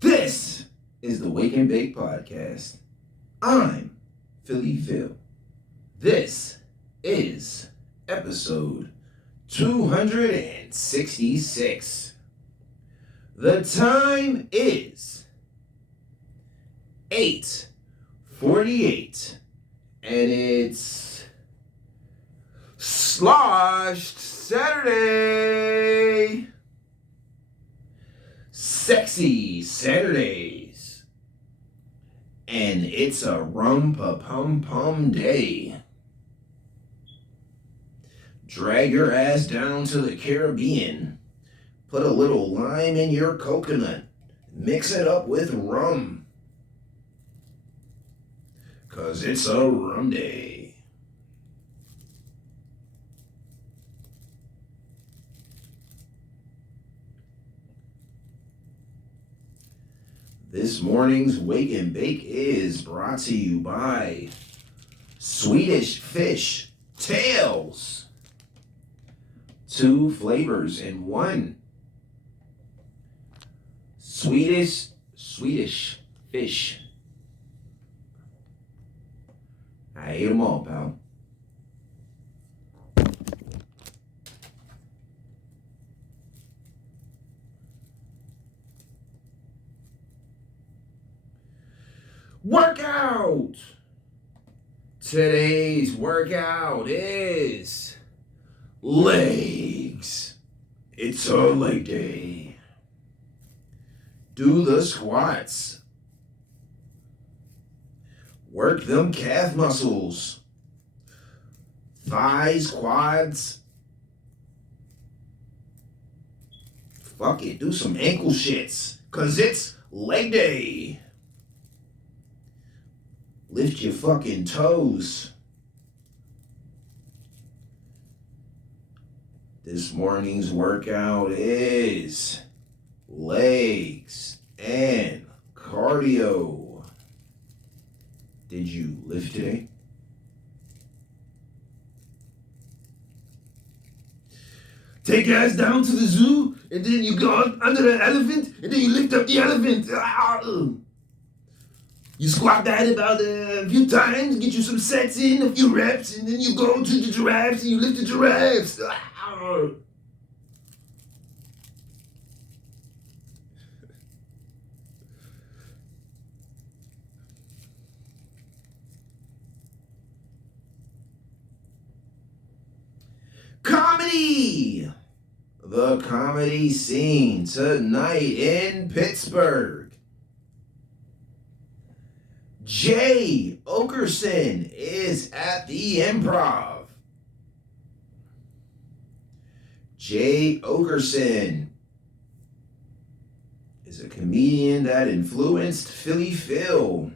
This is the Wake and Bake Podcast. I'm Philly Phil. This is episode 266. The time is 8:48, and it's Sloshed Saturday. Sexy Saturdays. And it's a rum-pa-pum-pum day. Drag your ass down to the Caribbean. Put a little lime in your coconut. Mix it up with rum. 'Cause it's a rum day. This morning's Wake and Bake is brought to you by Swedish Fish Tails. 2 flavors in one. Swedish fish. I ate them all, pal. Workout! Today's workout is legs. It's a leg day. Do the squats. Work them calf muscles. Thighs, quads. Fuck it, do some ankle shits. 'Cause it's leg day. Lift your fucking toes. This morning's workout is legs and cardio. Did you lift today? Take your ass down to the zoo, and then you go under the elephant, and then you lift up the elephant. You squat that about a few times, get you some sets in, a few reps, and then you go to the giraffes and you lift the giraffes. Comedy! The comedy scene tonight in Pittsburgh. Jay Oakerson is at the Improv. Jay Oakerson is a comedian that influenced Philly Phil.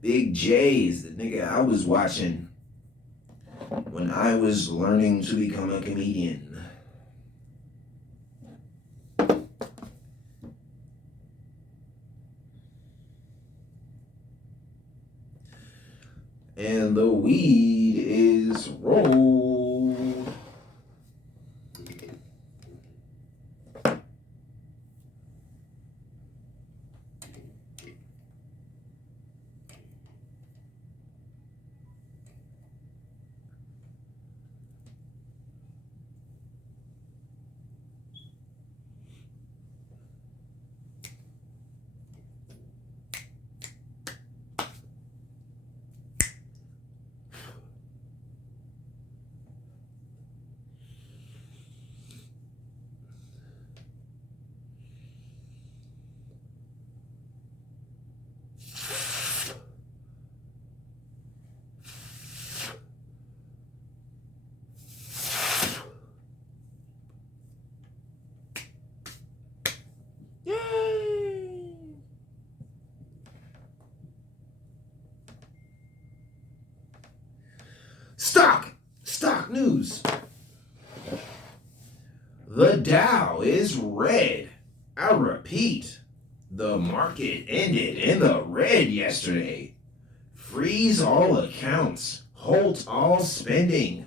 Big J is the nigga I was watching when I was learning to become a comedian. And the weed is rolled. Stock news. The Dow is red. I repeat, the market ended in the red yesterday. Freeze all accounts. Halt all spending.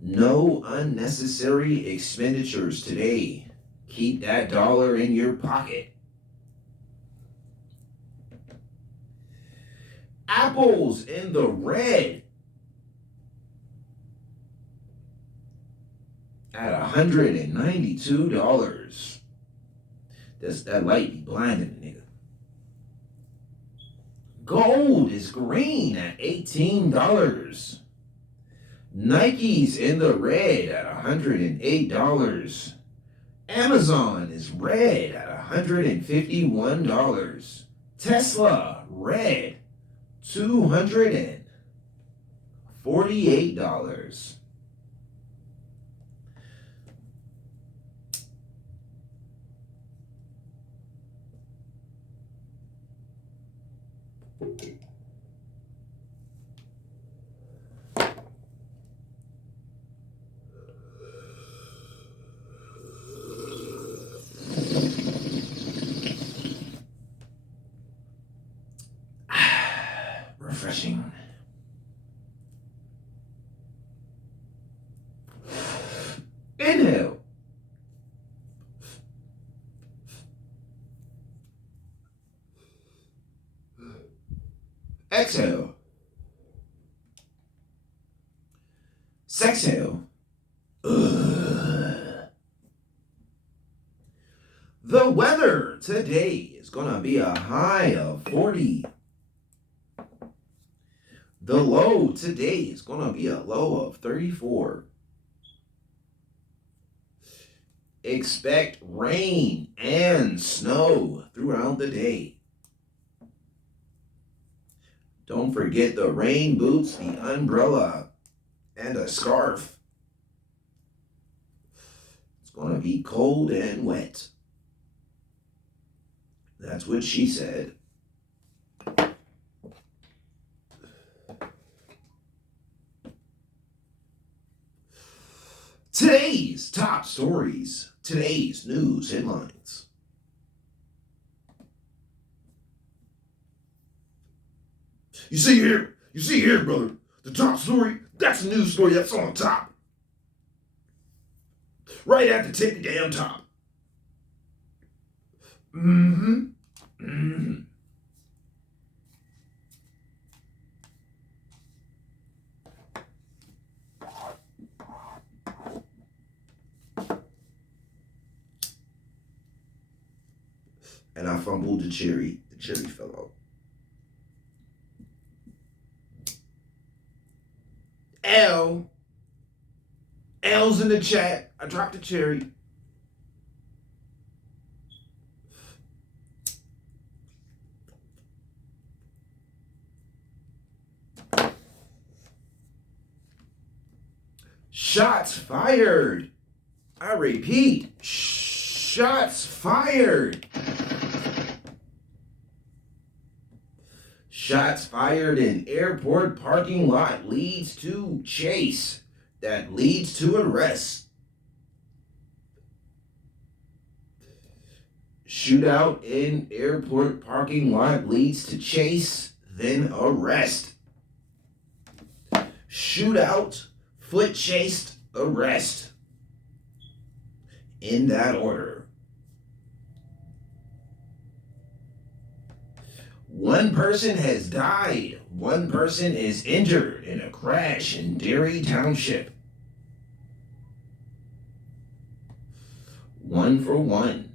No unnecessary expenditures today. Keep that dollar in your pocket. Apples in the red at $192. That light be blinding a nigga. Gold is green at $18. Nike's in the red at $108. Amazon is red at $151. Tesla red $248. Refreshing. Inhale. Exhale. Sexhale. The weather today is going to be a high of 40. The low today is going to be a low of 34. Expect rain and snow throughout the day. Don't forget the rain boots, the umbrella, and a scarf. It's going to be cold and wet. That's what she said. Today's top stories, today's news headlines. You see here, brother, the top story, that's the news story that's on top. Right at the tippy damn top. And I fumbled the cherry. The cherry fell out. L's in the chat. I dropped the cherry. Shots fired. I repeat, shots fired. Shots fired in airport parking lot leads to chase that leads to arrest. Shootout in airport parking lot leads to chase, then arrest. Shootout, foot chased, arrest. In that order. One person has died. One person is injured in a crash in Derry Township. 1 for 1.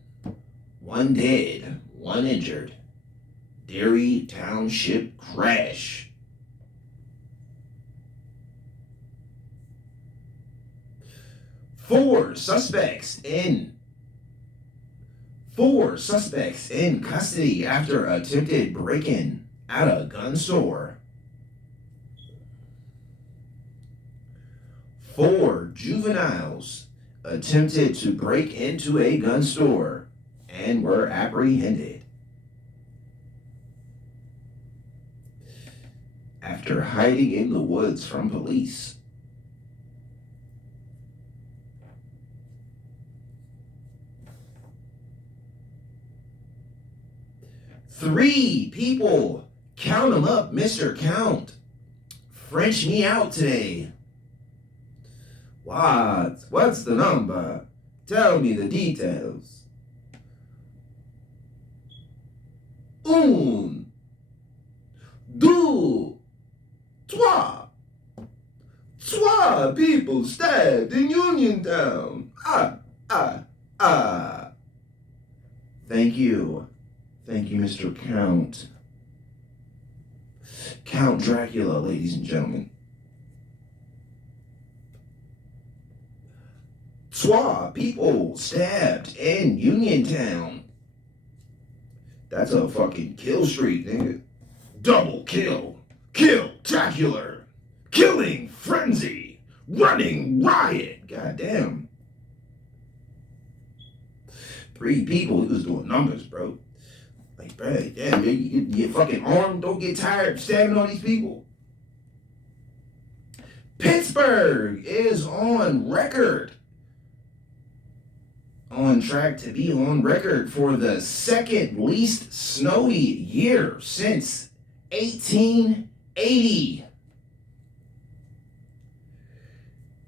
1 dead, 1 injured. Derry Township crash. Four suspects in custody after attempted break-in at a gun store. 4 juveniles attempted to break into a gun store and were apprehended after hiding in the woods from police. Three people, count them up, Mr. Count, French me out today. What? What's the number? Tell me the details. Un, deux, trois. Trois people stabbed in Uniontown. Ah. Thank you. Thank you, Mr. Count. Count Dracula, ladies and gentlemen. Trois people stabbed in Uniontown. That's a fucking kill streak, nigga. Double kill. Kill Dracula. Killing frenzy. Running riot. Goddamn. 3 people. He was doing numbers, bro. Like, bro, damn, your fucking arm don't get tired stabbing all these people. Pittsburgh is on record. On track to be on record for the second least snowy year since 1880.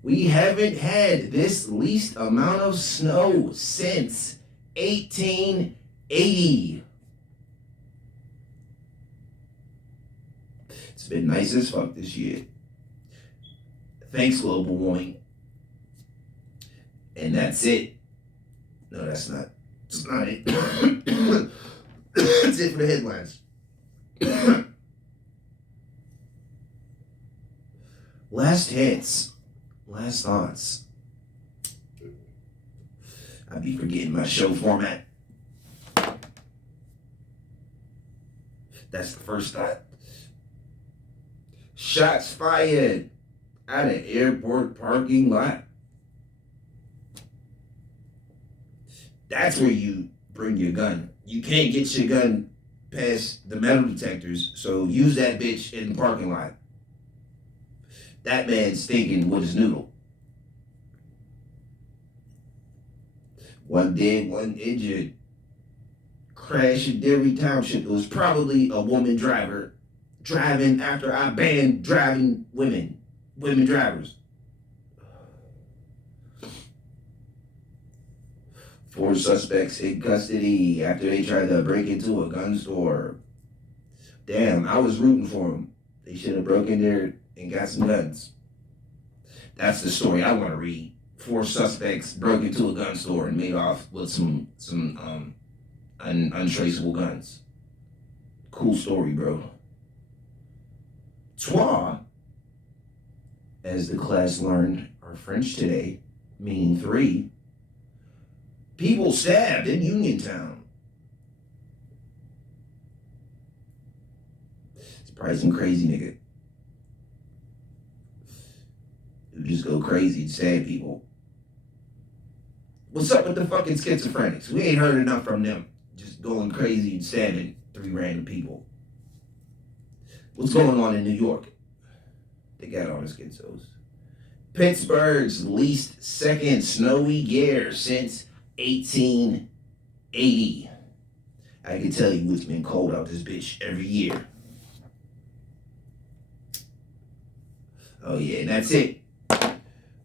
We haven't had this least amount of snow since 1880. It's been nice as fuck this year. Thanks, global warming. And that's it. No, that's not. It's not it. That's it for the headlines. Last hits. Last thoughts. I be forgetting my show format. That's the first thought. Shots fired at an airport parking lot. That's where you bring your gun. You can't get your gun past the metal detectors, so use that bitch in the parking lot. That man's thinking with his noodle. 1 dead, 1 injured. Crash in Derry Township. It was probably a woman driver driving after I banned driving women drivers. 4 suspects in custody after they tried to break into a gun store. Damn, I was rooting for them. They should have broke in there and got some guns. That's the story I want to read. 4 suspects broke into a gun store and made off with some untraceable guns. Cool story, bro. Trois, as the class learned, are French today, meaning 3. People stabbed in Uniontown. It's probably some crazy nigga who just go crazy and stab people. What's up with the fucking schizophrenics? We ain't heard enough from them. Just going crazy and stabbing 3 random people. What's going on in New York? They got all the schizos. Pittsburgh's least second snowy year since 1880. I can tell you it's been cold out this bitch every year. Oh yeah, and that's it. The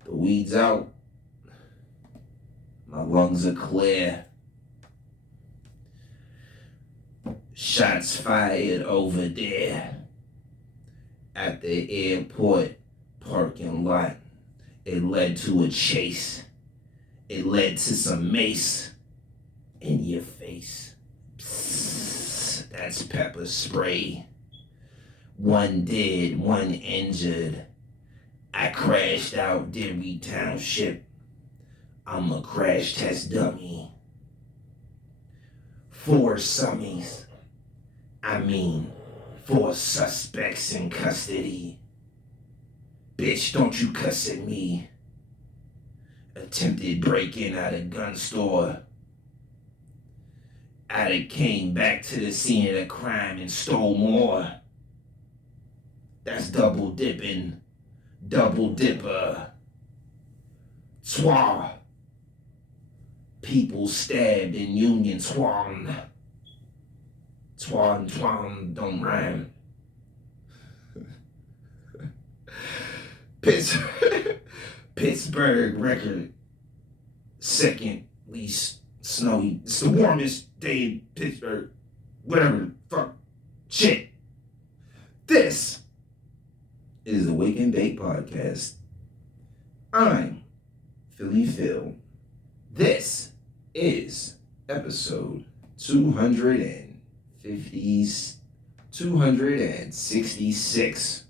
weed's out. My lungs are clear. Shots fired over there at the airport parking lot. It led to a chase. It led to some mace in your face. Psst, that's pepper spray. 1 dead, 1 injured. I crashed out Derry Township. I'm a crash test dummy. 4 summies. 4 suspects in custody. Bitch, don't you cuss at me. Attempted break-in at a gun store. I'd came back to the scene of the crime and stole more. That's double dipping. Double dipper. Trois. People stabbed in Uniontown. Twan don't rhyme. Pittsburgh record, second least snowy. It's the warmest day in Pittsburgh. Whatever the fuck. Shit. This is the Wake and Bake Podcast. I'm Philly Phil. This is episode 266.